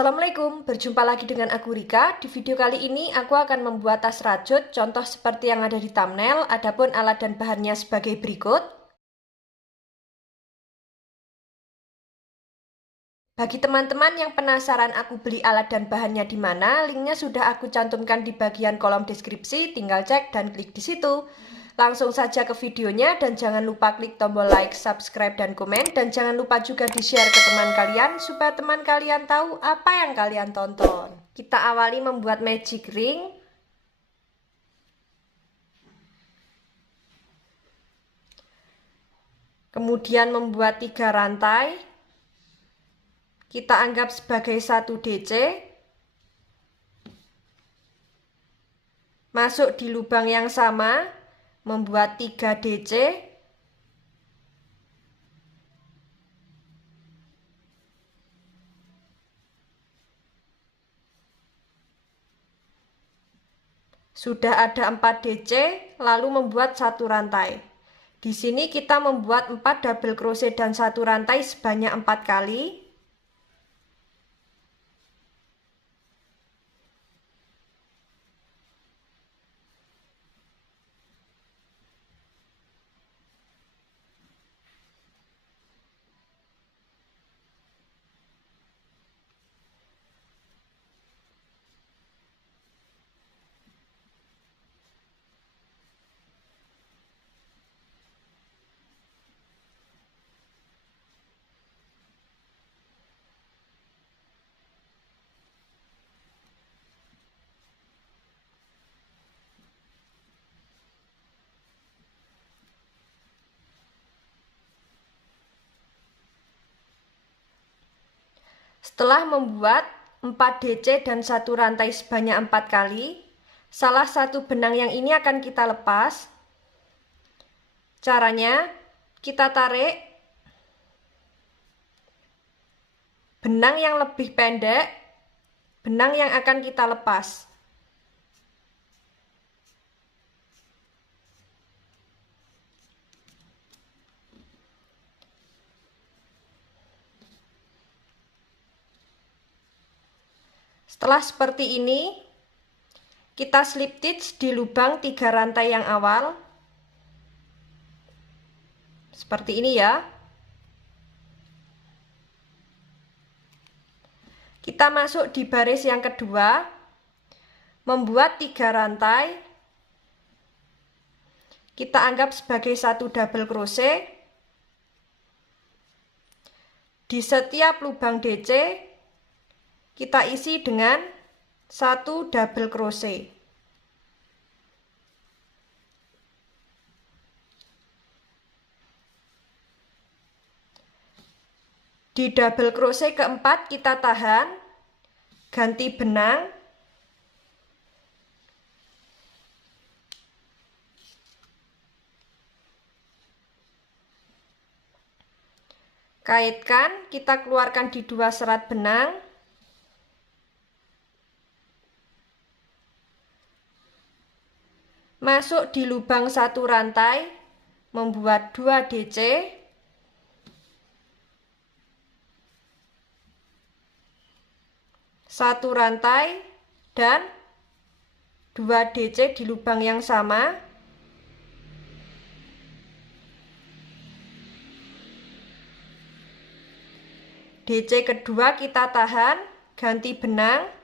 Assalamualaikum, berjumpa lagi dengan aku Rika. Di video kali ini aku akan membuat tas rajut, contoh seperti yang ada di thumbnail, adapun alat dan bahannya sebagai berikut. Bagi teman-teman yang penasaran aku beli alat dan bahannya di mana, linknya sudah aku cantumkan di bagian kolom deskripsi, tinggal cek dan klik di situ. Langsung saja ke videonya dan jangan lupa klik tombol like, subscribe, dan komen. Dan jangan lupa juga di-share ke teman kalian supaya teman kalian tahu apa yang kalian tonton. Kita awali membuat magic ring. Kemudian membuat 3 rantai. Kita anggap sebagai 1 DC. Masuk di lubang yang sama, membuat 3 DC. Sudah ada 4 DC, lalu membuat 1 rantai. Di sini kita membuat 4 double crochet dan 1 rantai sebanyak 4 kali. Setelah membuat 4 DC dan 1 rantai sebanyak 4 kali, salah satu benang yang ini akan kita lepas. Caranya, kita tarik benang yang lebih pendek, benang yang akan kita lepas. Setelah seperti ini, kita slip stitch di lubang 3 rantai yang awal. Seperti ini ya. Kita masuk di baris yang kedua, membuat 3 rantai. Kita anggap sebagai 1 double crochet. Di setiap lubang DC, kita isi dengan 1 double crochet. Di double crochet keempat kita tahan, ganti benang. Kaitkan, kita keluarkan di 2 serat benang. Masuk di lubang 1 rantai, membuat 2 DC. Satu rantai dan 2 DC di lubang yang sama. DC kedua kita tahan, ganti benang.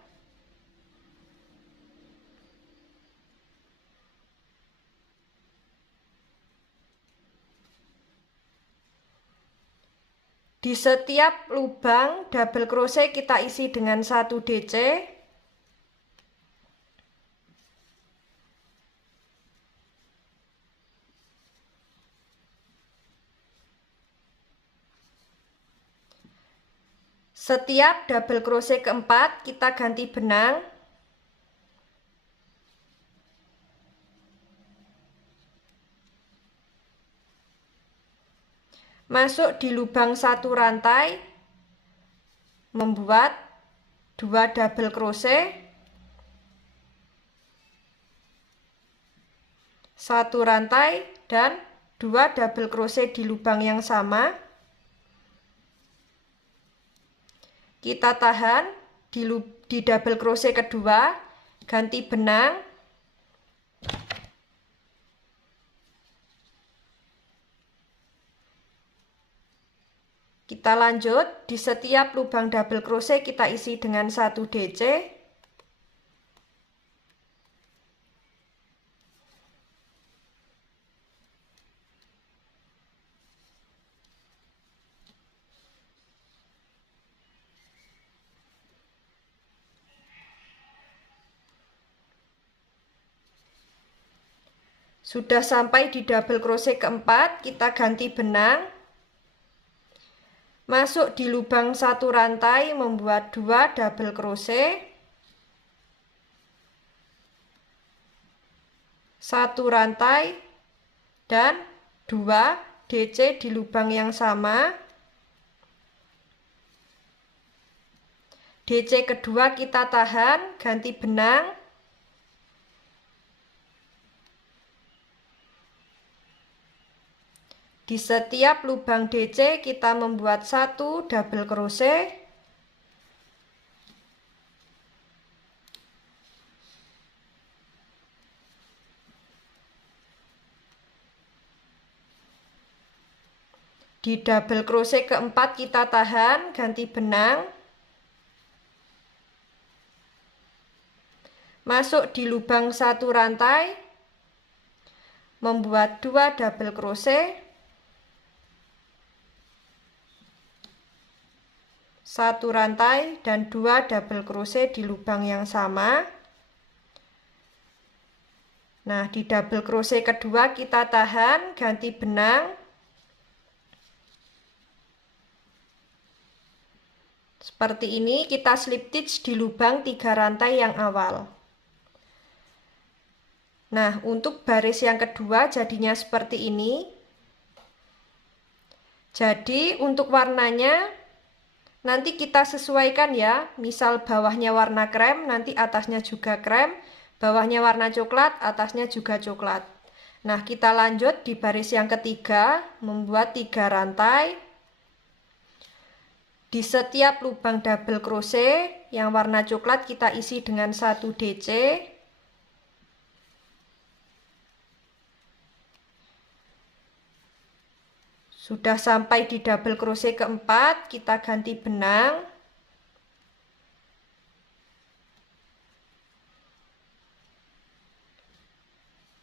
Di setiap lubang double crochet kita isi dengan 1 DC. Setiap double crochet keempat kita ganti benang. Masuk di lubang 1 rantai, membuat 2 double crochet, 1 rantai dan 2 double crochet di lubang yang sama. Kita tahan di double crochet kedua, ganti benang. Kita lanjut, di setiap lubang double crochet kita isi dengan 1 DC. Sudah sampai di double crochet keempat, kita ganti benang. Masuk di lubang 1 rantai, membuat 2 double crochet. 1 rantai dan 2 DC di lubang yang sama. DC kedua kita tahan, ganti benang. Di setiap lubang DC kita membuat 1 double crochet. Di double crochet keempat kita tahan, ganti benang. Masuk di lubang 1 rantai, membuat 2 double crochet. 1 rantai dan 2 double crochet di lubang yang sama. Nah, di double crochet kedua kita tahan, ganti benang. Seperti ini kita slip stitch di lubang 3 rantai yang awal. Nah, untuk baris yang kedua jadinya seperti ini. Jadi, untuk warnanya nanti kita sesuaikan ya, misal bawahnya warna krem, nanti atasnya juga krem, bawahnya warna coklat, atasnya juga coklat. Nah, kita lanjut di baris yang ketiga, membuat 3 rantai. Di setiap lubang double crochet yang warna coklat kita isi dengan 1 DC. Sudah sampai di double crochet keempat, kita ganti benang.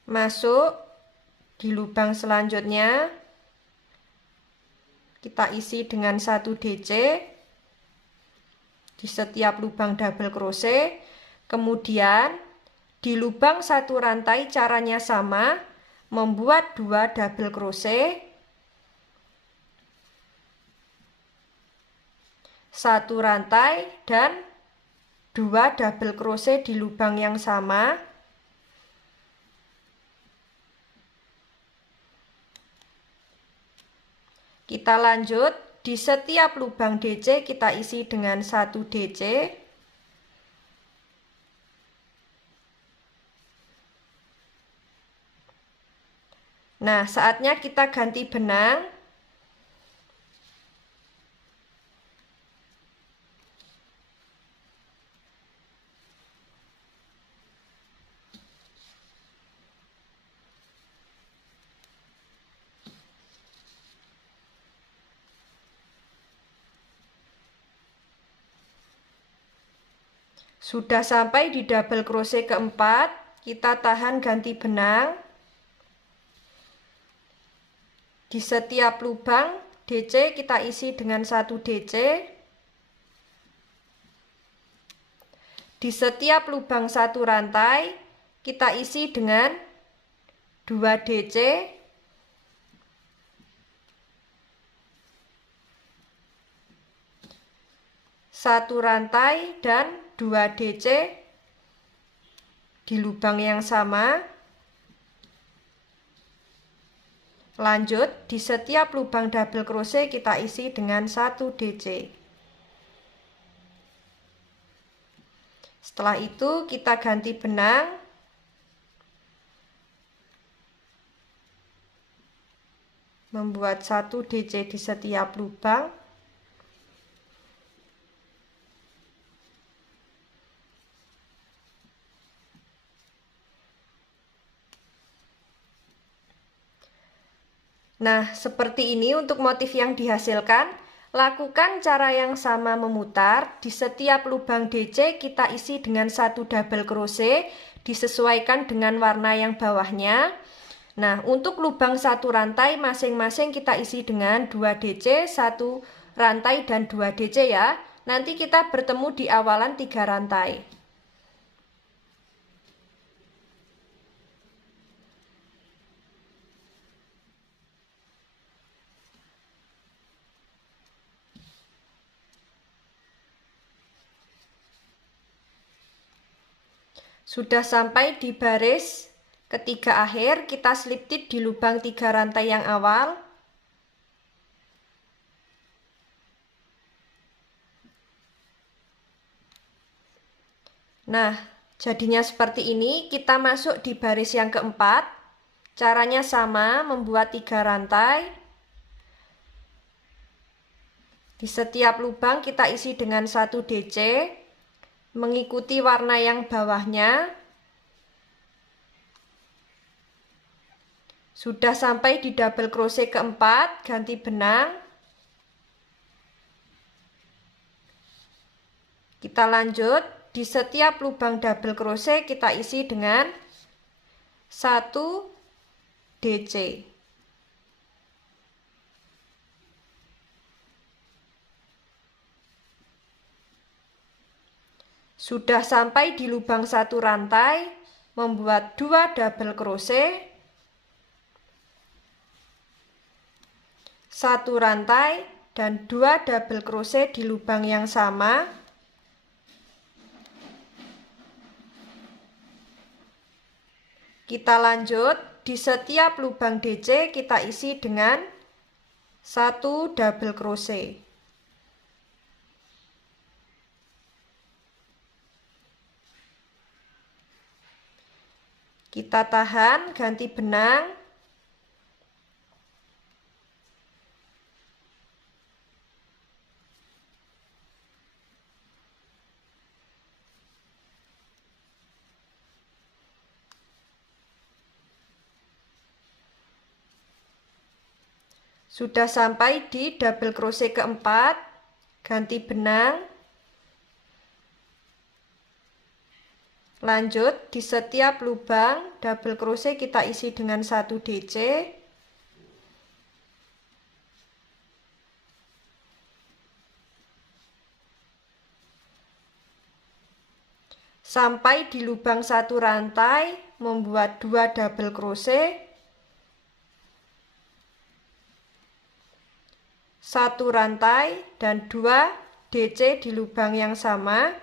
Masuk di lubang selanjutnya, kita isi dengan 1 DC di setiap lubang double crochet. Kemudian di lubang 1 rantai caranya sama, membuat 2 double crochet. 1 rantai dan 2 double crochet di lubang yang sama. Kita lanjut, di setiap lubang DC kita isi dengan 1 DC. Nah, saatnya kita ganti benang. Sudah sampai di double crochet keempat, kita tahan ganti benang. Di setiap lubang DC kita isi dengan 1 DC. Di setiap lubang 1 rantai kita isi dengan 2 DC. 1 rantai dan 2 DC di lubang yang sama. Lanjut, di setiap lubang double crochet kita isi dengan 1 DC. Setelah itu kita ganti benang. Membuat 1 DC di setiap lubang. Nah, seperti ini untuk motif yang dihasilkan. Lakukan cara yang sama memutar. Di setiap lubang DC kita isi dengan 1 double crochet, disesuaikan dengan warna yang bawahnya. Nah, untuk lubang 1 rantai masing-masing kita isi dengan 2 DC, 1 rantai dan 2 DC ya. Nanti kita bertemu di awalan 3 rantai. Sudah sampai di baris ketiga akhir, kita slip stitch di lubang 3 rantai yang awal. Nah, jadinya seperti ini. Kita masuk di baris yang keempat. Caranya sama, membuat 3 rantai. Di setiap lubang kita isi dengan 1 DC, mengikuti warna yang bawahnya. Sudah sampai di double crochet keempat, ganti benang. Kita lanjut, di setiap lubang double crochet kita isi dengan 1 DC. Sudah sampai di lubang 1 rantai, membuat 2 double crochet. 1 rantai dan 2 double crochet di lubang yang sama. Kita lanjut, di setiap lubang DC kita isi dengan 1 double crochet. Kita tahan, ganti benang. Sudah sampai di double crochet keempat, ganti benang. Lanjut, di setiap lubang double crochet kita isi dengan 1 DC. Sampai di lubang 1 rantai, membuat 2 double crochet. 1 rantai dan 2 DC di lubang yang sama.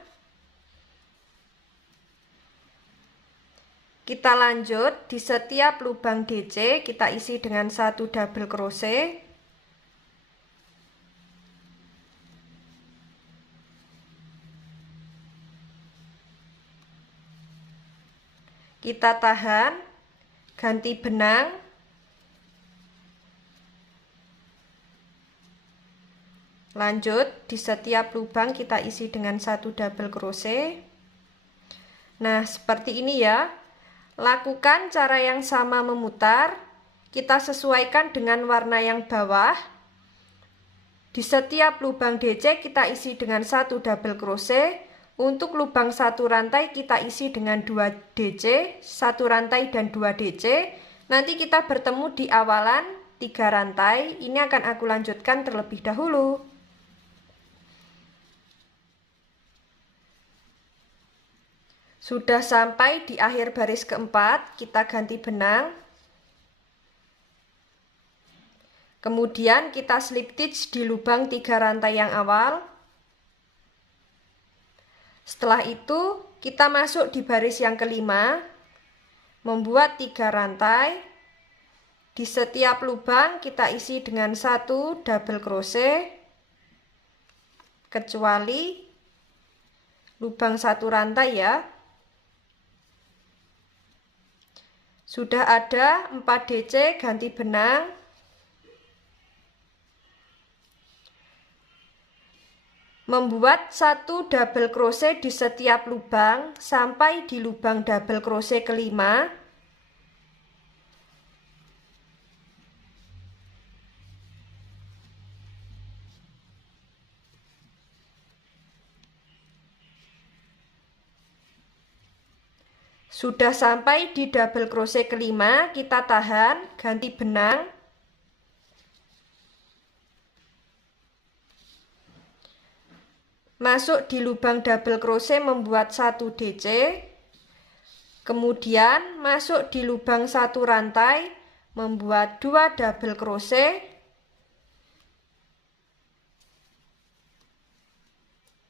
Kita lanjut, di setiap lubang DC kita isi dengan 1 double crochet. Kita tahan, ganti benang. Lanjut, di setiap lubang kita isi dengan 1 double crochet. Nah, seperti ini ya. Lakukan cara yang sama memutar. Kita sesuaikan dengan warna yang bawah. Di setiap lubang DC kita isi dengan 1 double crochet. Untuk lubang 1 rantai kita isi dengan 2 DC, 1 rantai dan 2 DC. Nanti kita bertemu di awalan 3 rantai. Ini akan aku lanjutkan terlebih dahulu. Sudah sampai di akhir baris keempat, kita ganti benang. Kemudian kita slip stitch di lubang 3 rantai yang awal. Setelah itu, kita masuk di baris yang kelima, membuat 3 rantai. Di setiap lubang kita isi dengan 1 double crochet, kecuali lubang 1 rantai ya. Sudah ada 4 DC, ganti benang. Membuat 1 double crochet di setiap lubang sampai di lubang double crochet kelima. Sudah sampai di double crochet kelima, kita tahan, ganti benang. Masuk di lubang double crochet membuat 1 DC. Kemudian masuk di lubang 1 rantai membuat 2 double crochet.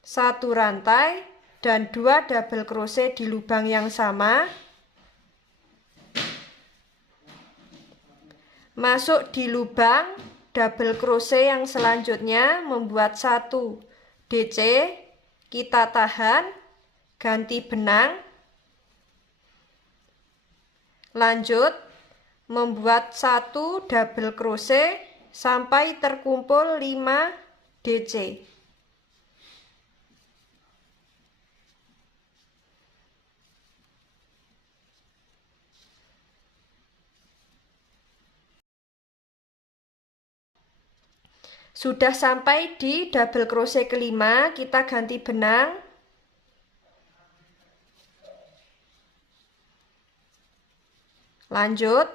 1 rantai dan 2 double crochet di lubang yang sama. Masuk di lubang double crochet yang selanjutnya membuat 1 DC, kita tahan, ganti benang. Lanjut membuat 1 double crochet sampai terkumpul 5 DC. Sudah sampai di double crochet kelima, kita ganti benang. Lanjut,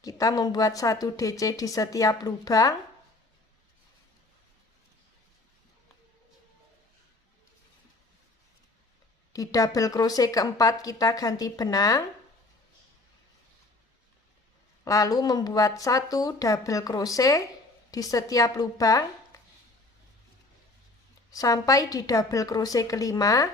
kita membuat 1 DC di setiap lubang. Di double crochet keempat kita ganti benang. Lalu membuat 1 double crochet di setiap lubang sampai di double crochet kelima.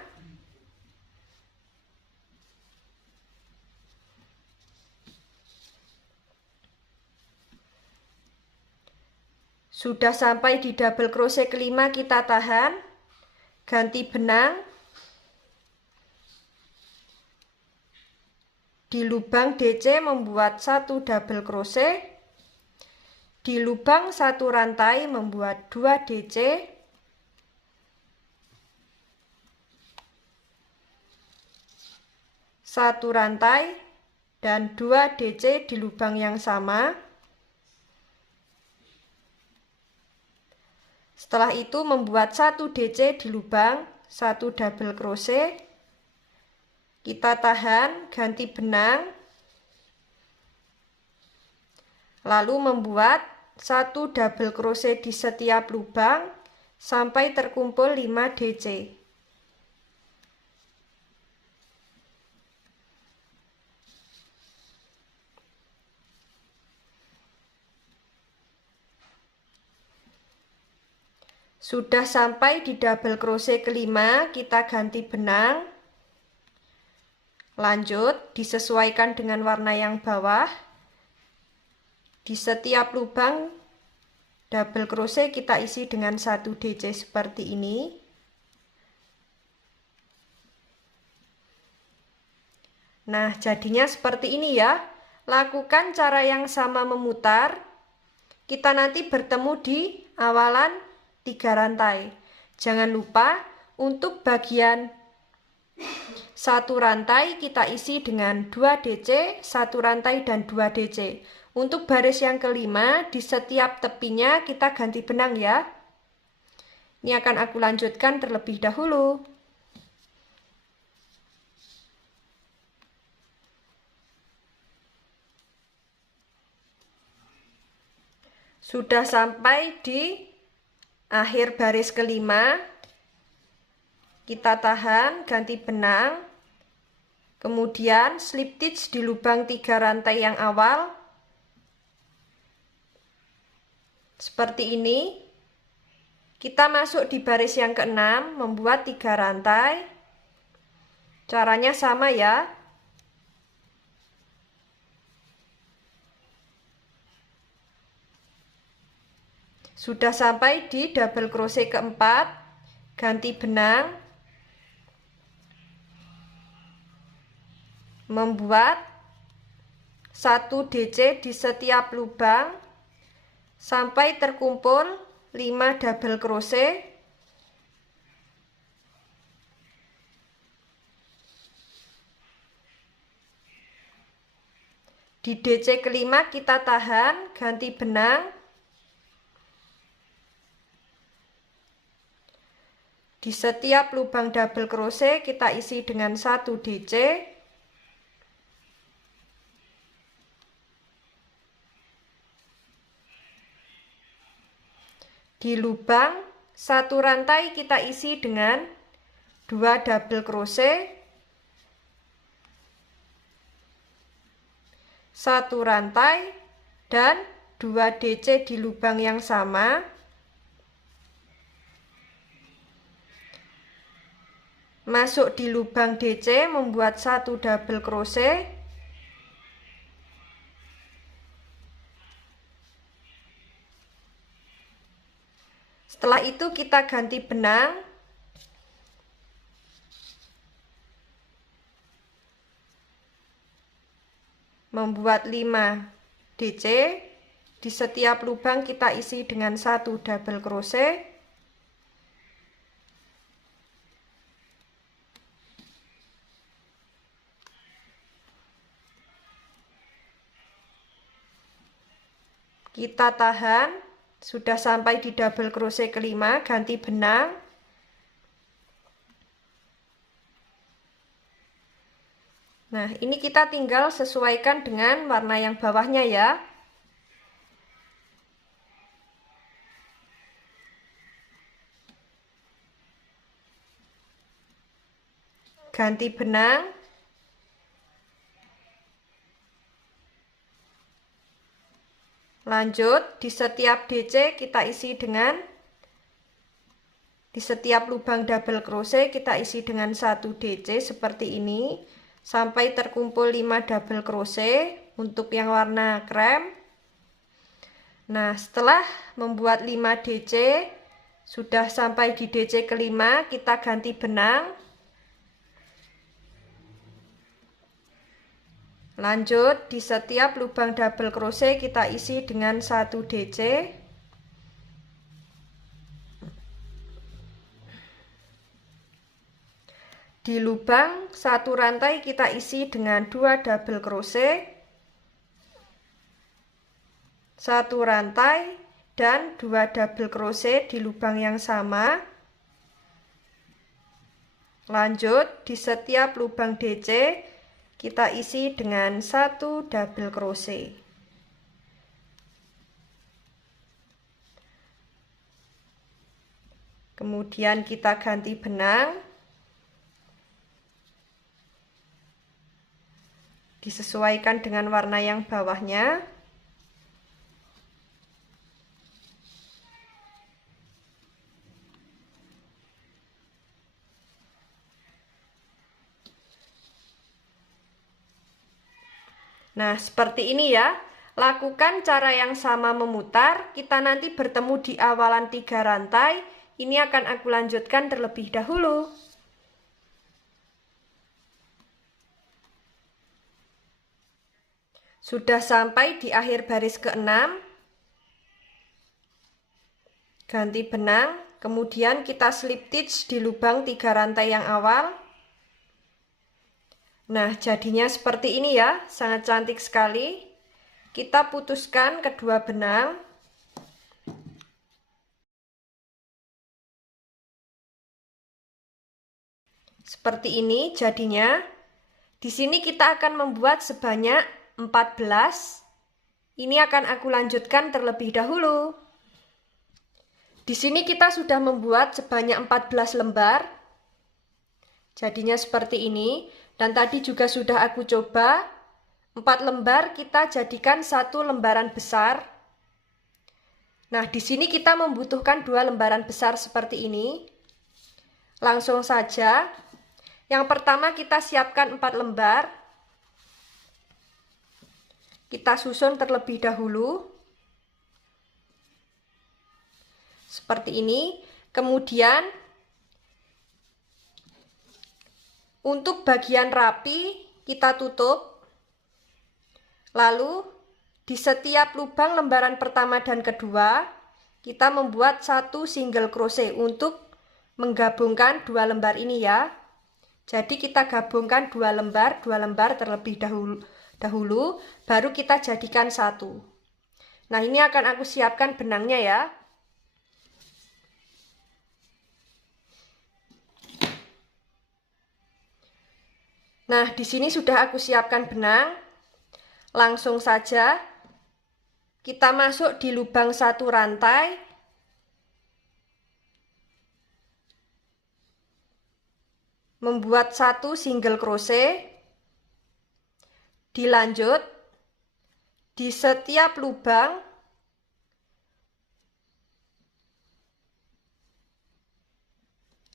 Sudah sampai di double crochet kelima, kita tahan, ganti benang. Di lubang DC membuat 1 double crochet. Di lubang 1 rantai membuat 2 DC. Satu rantai dan 2 DC di lubang yang sama. Setelah itu membuat 1 DC di lubang 1 double crochet. Kita tahan, ganti benang. Lalu membuat 1 double crochet di setiap lubang sampai terkumpul 5 DC. Sudah sampai di double crochet kelima, kita ganti benang. Lanjut, disesuaikan dengan warna yang bawah. Di setiap lubang double crochet kita isi dengan 1 DC seperti ini. Nah, jadinya seperti ini ya. Lakukan cara yang sama memutar. Kita nanti bertemu di awalan 3 rantai. Jangan lupa untuk bagian 1 rantai kita isi dengan 2 DC, 1 rantai dan 2 DC. Untuk baris yang kelima, di setiap tepinya kita ganti benang ya. Ini akan aku lanjutkan terlebih dahulu. Sudah sampai di akhir baris kelima. Kita tahan, ganti benang. Kemudian slip stitch di lubang 3 rantai yang awal. Seperti ini. Kita masuk di baris yang ke-6, membuat 3 rantai. Caranya sama ya. Sudah sampai di double crochet keempat, ganti benang. Membuat 1 DC di setiap lubang sampai terkumpul 5 double crochet. Di DC kelima kita tahan, ganti benang. Di setiap lubang double crochet kita isi dengan 1 DC. Di lubang 1 rantai kita isi dengan 2 double crochet, 1 rantai, dan 2 DC di lubang yang sama. Masuk di lubang DC, membuat 1 double crochet. Setelah itu kita ganti benang. Membuat 5 DC. Di setiap lubang kita isi dengan 1 double crochet. Kita tahan, sudah sampai di double crochet kelima, ganti benang. Nah, ini kita tinggal sesuaikan dengan warna yang bawahnya ya. Ganti benang. Lanjut, di setiap DC kita isi dengan, di setiap lubang double crochet kita isi dengan 1 DC seperti ini, sampai terkumpul 5 double crochet untuk yang warna krem. Nah, setelah membuat 5 DC, sudah sampai di DC kelima, kita ganti benang. Lanjut, di setiap lubang double crochet kita isi dengan 1 DC. Di lubang 1 rantai kita isi dengan 2 double crochet, 1 rantai, dan 2 double crochet di lubang yang sama. Lanjut, di setiap lubang DC kita isi dengan 1 double crochet. Kemudian kita ganti benang. Disesuaikan dengan warna yang bawahnya. Nah, seperti ini ya. Lakukan cara yang sama memutar. Kita nanti bertemu di awalan 3 rantai. Ini akan aku lanjutkan terlebih dahulu. Sudah sampai di akhir baris ke-6. Ganti benang. Kemudian kita slip stitch di lubang 3 rantai yang awal. Nah, jadinya seperti ini ya, sangat cantik sekali. Kita putuskan kedua benang. Seperti ini jadinya. Di sini kita akan membuat sebanyak 14. Ini akan aku lanjutkan terlebih dahulu. Di sini kita sudah membuat sebanyak 14 lembar. Jadinya seperti ini. Dan tadi juga sudah aku coba 4 lembar kita jadikan 1 lembaran besar. Nah, di sini kita membutuhkan 2 lembaran besar seperti ini. Langsung saja. Yang pertama kita siapkan 4 lembar. Kita susun terlebih dahulu. Seperti ini. Kemudian untuk bagian rapi kita tutup. Lalu di setiap lubang lembaran pertama dan kedua kita membuat 1 single crochet untuk menggabungkan 2 lembar ini ya. Jadi kita gabungkan 2 lembar terlebih dahulu baru kita jadikan 1. Nah, ini akan aku siapkan benangnya ya. Nah, di sini sudah aku siapkan benang. Langsung saja kita masuk di lubang satu rantai. Membuat satu single crochet. Dilanjut di setiap lubang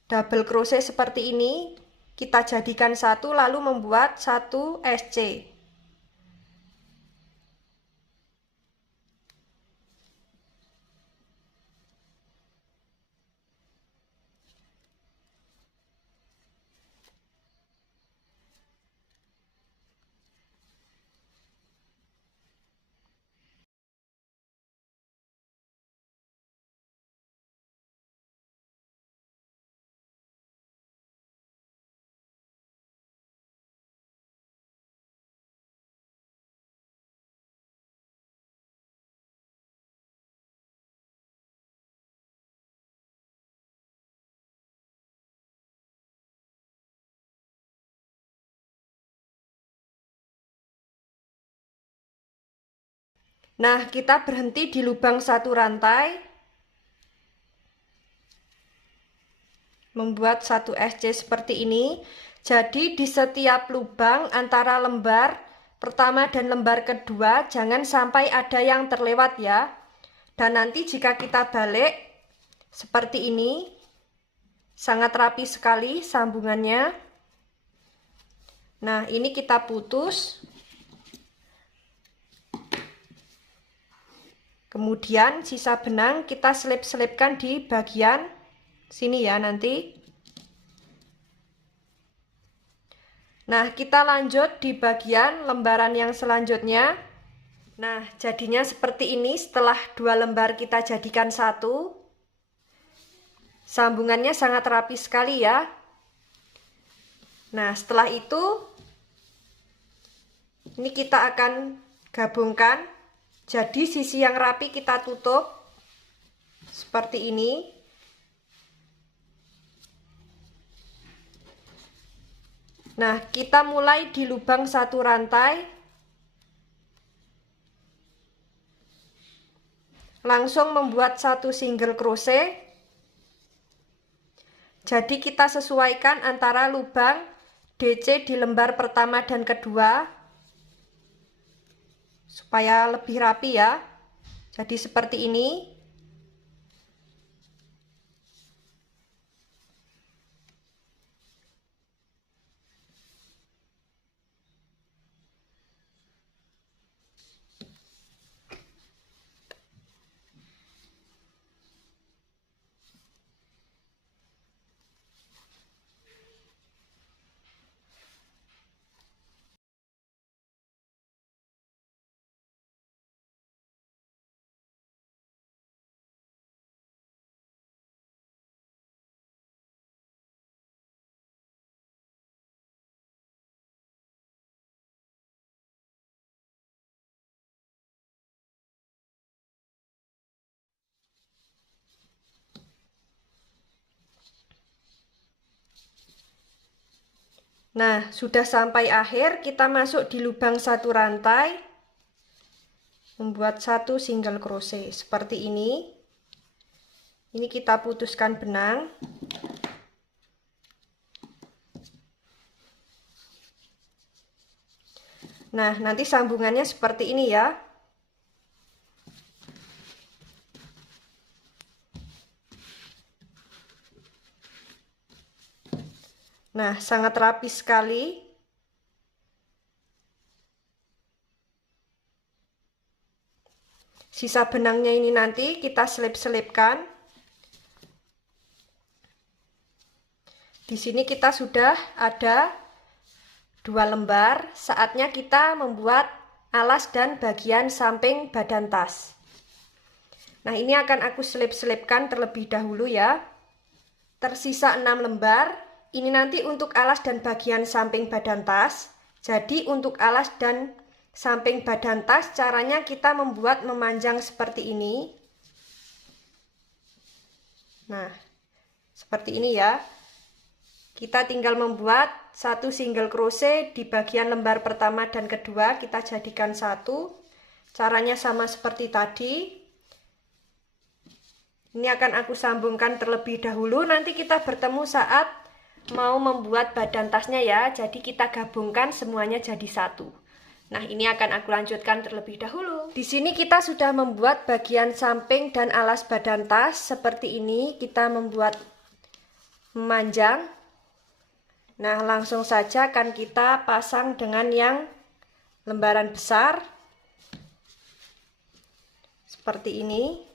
double crochet seperti ini, kita jadikan satu lalu membuat satu SC. Nah, kita berhenti di lubang satu rantai. Membuat satu SC seperti ini. Jadi di setiap lubang antara lembar pertama dan lembar kedua jangan sampai ada yang terlewat ya. Dan nanti jika kita balik seperti ini, sangat rapi sekali sambungannya. Nah, ini kita putus. Kemudian sisa benang kita selip-selipkan di bagian sini ya nanti. Nah, kita lanjut di bagian lembaran yang selanjutnya. Nah, jadinya seperti ini setelah dua lembar kita jadikan satu. Sambungannya sangat rapi sekali ya. Nah, setelah itu ini kita akan gabungkan. Jadi sisi yang rapi kita tutup seperti ini. Nah, kita mulai di lubang satu rantai. Langsung membuat satu single crochet. Jadi kita sesuaikan antara lubang DC di lembar pertama dan kedua supaya lebih rapi ya. Jadi seperti ini. Nah, sudah sampai akhir, kita masuk di lubang satu rantai, membuat satu single crochet seperti ini. Ini kita putuskan benang. Nah, nanti sambungannya seperti ini ya. Nah, sangat rapi sekali. Sisa benangnya ini nanti kita selip-selipkan. Di sini kita sudah ada dua lembar. Saatnya kita membuat alas dan bagian samping badan tas. Nah, ini akan aku selip-selipkan terlebih dahulu ya. Tersisa 6 lembar. Ini nanti untuk alas dan bagian samping badan tas. Jadi untuk alas dan samping badan tas caranya kita membuat memanjang seperti ini. Nah, seperti ini ya. Kita tinggal membuat satu single crochet di bagian lembar pertama dan kedua, kita jadikan satu. Caranya sama seperti tadi. Ini akan aku sambungkan terlebih dahulu, nanti kita bertemu saat mau membuat badan tasnya ya. Jadi kita gabungkan semuanya jadi satu. Nah, ini akan aku lanjutkan terlebih dahulu. Di sini kita sudah membuat bagian samping dan alas badan tas seperti ini. Kita membuat memanjang. Nah, langsung saja akan kita pasang dengan yang lembaran besar. Seperti ini.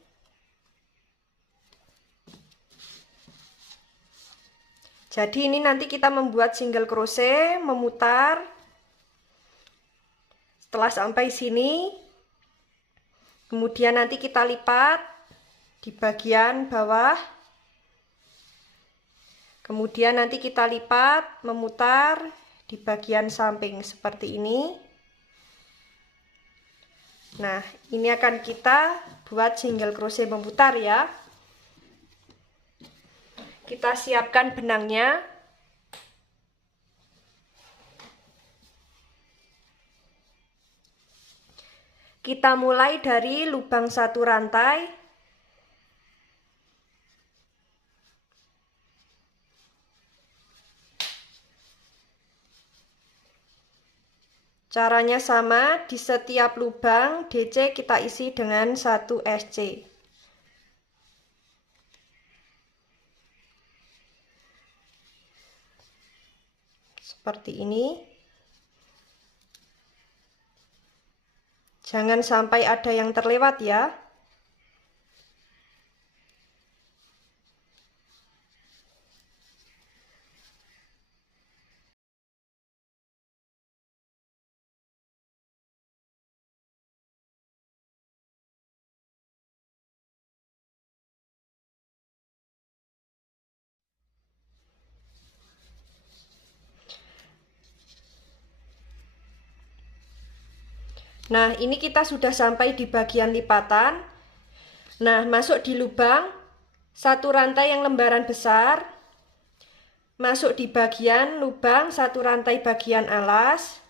Jadi ini nanti kita membuat single crochet, memutar. Setelah sampai sini, kemudian nanti kita lipat di bagian bawah. Kemudian nanti kita lipat, memutar di bagian samping seperti ini. Nah, ini akan kita buat single crochet memutar ya. Kita siapkan benangnya. Kita mulai dari lubang satu rantai. Caranya sama, di setiap lubang DC kita isi dengan 1 SC. Seperti ini. Jangan sampai ada yang terlewat ya. Nah, ini kita sudah sampai di bagian lipatan. Nah, masuk di lubang satu rantai yang lembaran besar. Masuk di bagian lubang satu rantai bagian alas.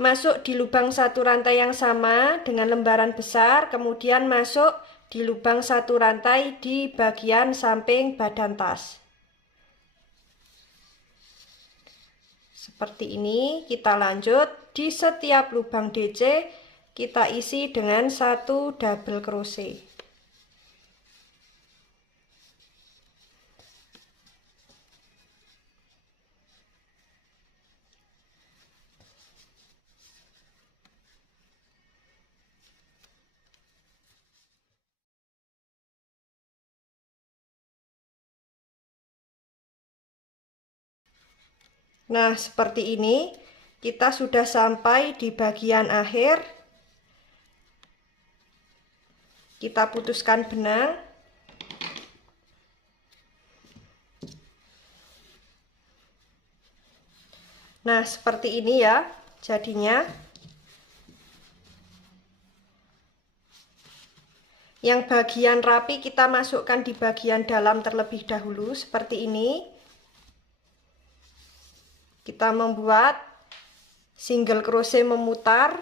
Masuk di lubang satu rantai yang sama dengan lembaran besar. Kemudian masuk di lubang satu rantai di bagian samping badan tas. Seperti ini, kita lanjut. Di setiap lubang DC kita isi dengan 1 double crochet. Nah, seperti ini. Kita sudah sampai di bagian akhir. Kita putuskan benang. Nah, seperti ini ya jadinya. Yang bagian rapi kita masukkan di bagian dalam terlebih dahulu seperti ini. Kita membuat single crochet memutar.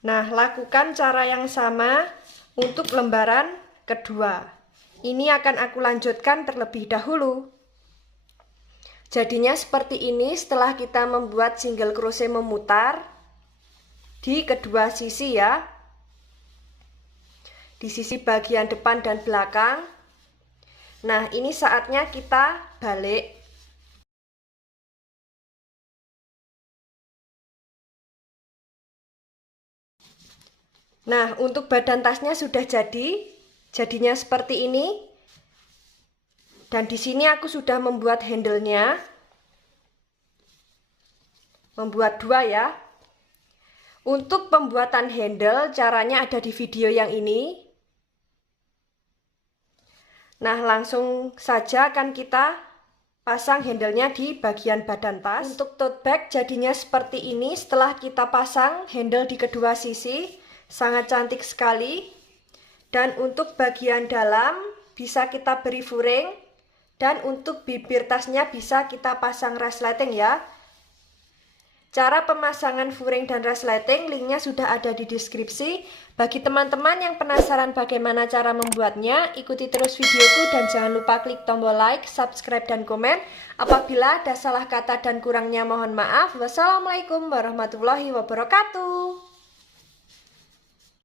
Nah, lakukan cara yang sama untuk lembaran kedua. Ini akan aku lanjutkan terlebih dahulu. Jadinya seperti ini setelah kita membuat single crochet memutar di kedua sisi ya. Di sisi bagian depan dan belakang. Nah, ini saatnya kita balik. Nah, untuk badan tasnya sudah jadi. Jadinya seperti ini. Dan di sini aku sudah membuat handle-nya. Membuat 2 ya. Untuk pembuatan handle caranya ada di video yang ini. Nah, langsung saja akan kita pasang handle-nya di bagian badan tas. Untuk tote bag jadinya seperti ini setelah kita pasang handle di kedua sisi. Sangat cantik sekali. Dan untuk bagian dalam bisa kita beri furing Dan untuk bibir tasnya bisa kita pasang resleting ya. Cara pemasangan furing dan resleting linknya sudah ada di deskripsi. Bagi teman-teman yang penasaran bagaimana cara membuatnya, ikuti terus videoku dan jangan lupa klik tombol like, subscribe, dan komen. Apabila ada salah kata dan kurangnya mohon maaf. Wassalamualaikum warahmatullahi wabarakatuh.